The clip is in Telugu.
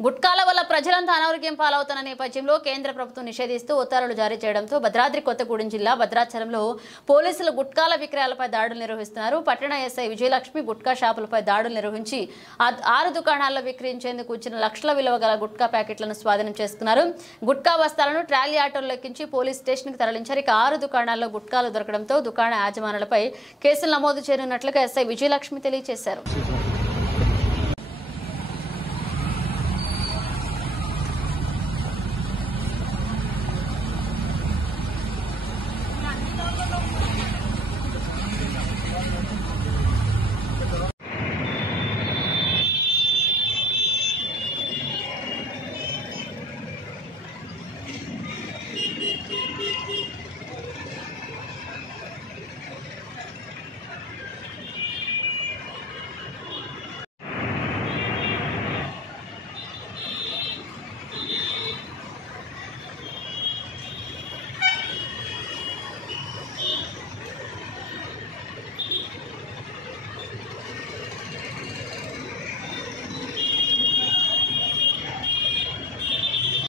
గుట్కాల వల్ల ప్రజలంతా అనారోగ్యం పాలవుతున్న నేపథ్యంలో కేంద్ర ప్రభుత్వం నిషేధిస్తూ ఉత్తర్వులు జారీ చేయడంతో భద్రాద్రి కొత్తగూడెం జిల్లా భద్రాచలంలో పోలీసులు గుట్కాల విక్రయాలపై దాడులు నిర్వహిస్తున్నారు. పట్టణ ఎస్ఐ విజయలక్ష్మి గుట్కా షాపులపై దాడులు నిర్వహించి 6 దుకాణాల్లో విక్రయించేందుకు వచ్చిన లక్షల విలువ గల గుట్కా ప్యాకెట్లను స్వాధీనం చేసుకున్నారు. గుట్కా బస్తాలను ట్రాలీ ఆటోల్లో ఎక్కించి పోలీస్ స్టేషన్కి తరలించారు. ఇక 6 దుకాణాల్లో గుట్కాలు దొరకడంతో దుకాణ యాజమానులపై కేసులు నమోదు చేయనున్నట్లుగా ఎస్ఐ విజయలక్ష్మి తెలియజేశారు.